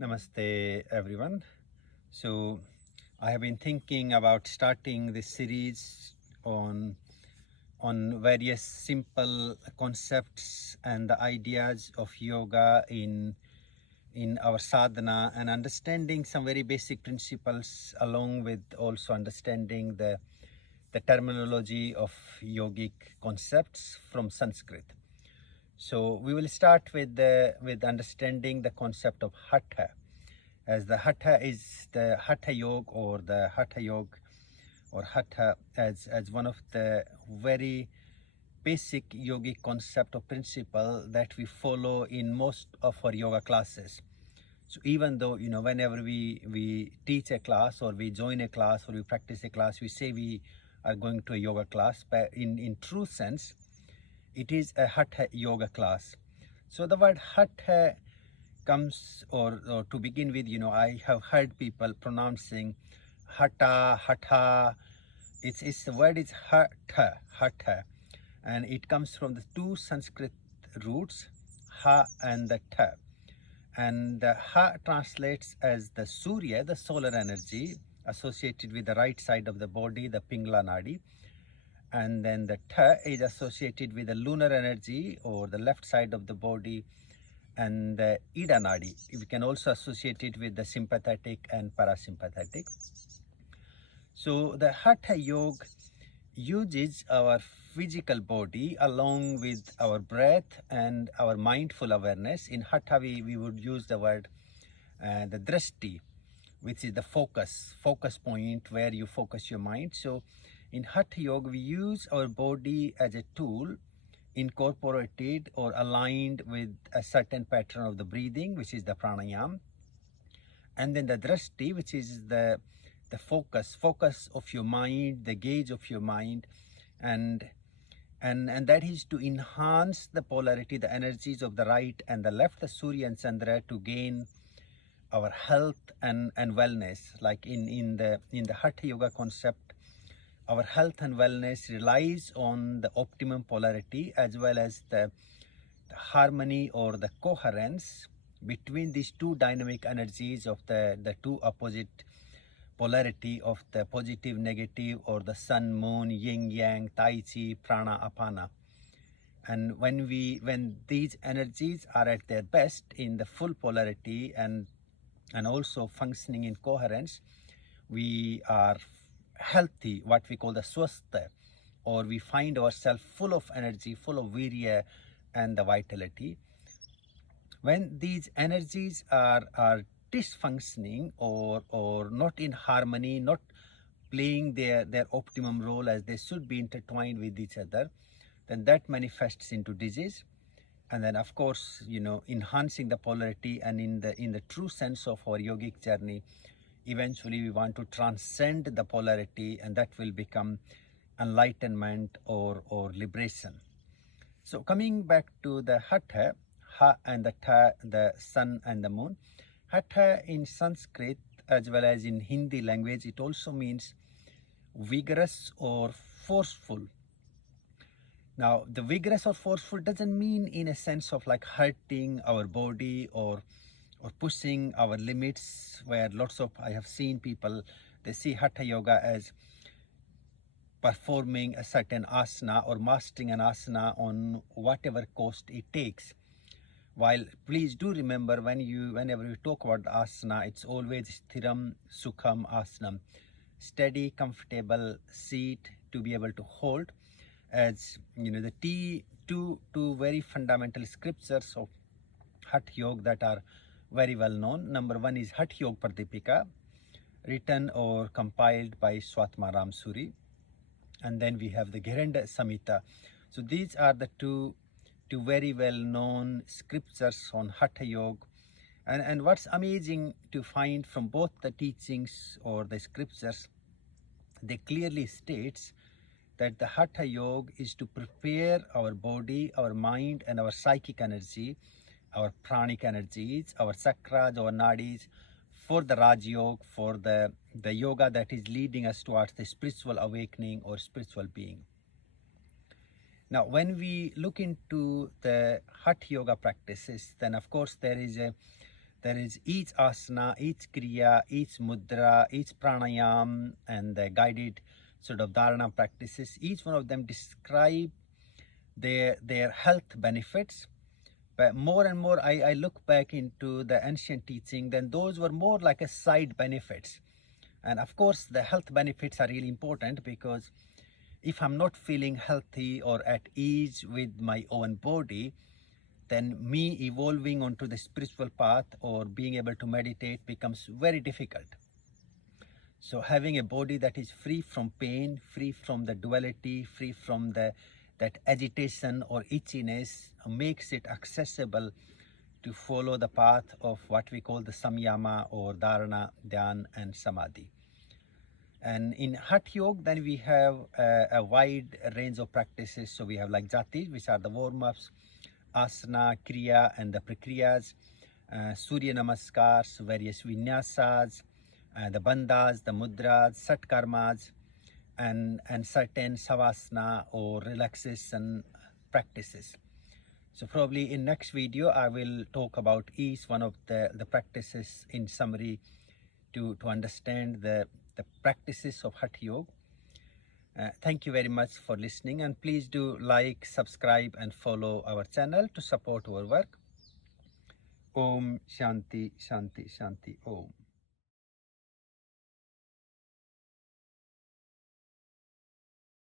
Namaste everyone. So I have been thinking about starting this series on various simple concepts and the ideas of yoga in our sadhana, and understanding some very basic principles, along with also understanding the terminology of yogic concepts from Sanskrit. So we will start with understanding the concept of Hatha, as the Hatha is the Hatha Yoga, or the Hatha Yoga, or Hatha as one of the very basic yogic concept or principle that we follow in most of our yoga classes. So even though, whenever we teach a class, or we join a class, or we practice a class, we say we are going to a yoga class, but in true sense, it is a Hatha yoga class. So the word Hatha comes, or to begin with, I have heard people pronouncing Hatha. It's the word is Hatha, and it comes from the two Sanskrit roots, Ha and the Ta. And the Ha translates as the Surya, the solar energy associated with the right side of the body, the Pingla Nadi. And then the Ta is associated with the lunar energy, or the left side of the body, and the Ida Nadi. We can also associate it with the sympathetic and parasympathetic. So the Hatha Yoga uses our physical body along with our breath and our mindful awareness. In Hatha, we would use the word the drishti, which is the focus point where you focus your mind. So in Hatha Yoga, we use our body as a tool, incorporated or aligned with a certain pattern of the breathing, which is the pranayam, and then the drishti, which is the focus of your mind, the gaze of your mind, and that is to enhance the polarity, the energies of the right and the left, the Surya and Chandra, to gain our health and wellness. Like in the Hatha Yoga concept, our health and wellness relies on the optimum polarity, as well as the harmony or the coherence between these two dynamic energies of the two opposite polarity of the positive, negative, or the sun, moon, yin, yang, tai chi, prana, apana. And when these energies are at their best in the full polarity and also functioning in coherence, we are healthy, what we call the swastha, or we find ourselves full of energy, full of virya and the vitality. When these energies are dysfunctioning, or not in harmony, not playing their optimum role as they should be intertwined with each other, then that manifests into disease. And then, of course, enhancing the polarity, and in the true sense of our yogic journey, eventually we want to transcend the polarity, and that will become enlightenment or liberation. So coming back to the Hatha, Ha and the Ta, the sun and the moon. Hatha in Sanskrit as well as in Hindi language, it also means vigorous or forceful. Now, the vigorous or forceful doesn't mean in a sense of like hurting our body or pushing our limits, where I have seen people, they see Hatha Yoga as performing a certain asana or mastering an asana on whatever cost it takes. While please do remember, whenever you talk about asana, it's always sthiram sukham asanam, steady, comfortable seat to be able to hold. As the two very fundamental scriptures of Hatha Yoga that are very well known. Number one is Hatha Yoga Pradipika, written or compiled by Swatma Ramsuri, and then we have the Gheranda Samhita. So these are the two very well known scriptures on Hatha Yoga. And what's amazing to find from both the teachings or the scriptures, they clearly states that the Hatha Yoga is to prepare our body, our mind, and our psychic energy, our pranic energies, our chakras, our nadis, for the Raj Yoga, for the yoga that is leading us towards the spiritual awakening or spiritual being. Now, when we look into the Hatha Yoga practices, then of course there is There is each asana, each kriya, each mudra, each pranayam, and the guided sort of dharana practices. Each one of them describe their health benefits. But more and more I look back into the ancient teaching, then those were more like a side benefits. And of course, the health benefits are really important, because if I'm not feeling healthy or at ease with my own body, then me evolving onto the spiritual path or being able to meditate becomes very difficult. So having a body that is free from pain, free from the duality, free from that agitation or itchiness, makes it accessible to follow the path of what we call the samyama or dharana, dhyan and samadhi. And in Hatha Yoga, then we have a wide range of practices. So we have like jati, which are the warm-ups, asana, kriya and the prakriyas, surya namaskars, various vinyasas, the bandhas, the mudras, satkarmas, and certain savasana or relaxation practices. So probably in next video I will talk about each one of the practices in summary to understand the practices of Hatha Yoga. Thank you very much for listening, and please do like, subscribe and follow our channel to support our work. Om Shanti Shanti Shanti Om.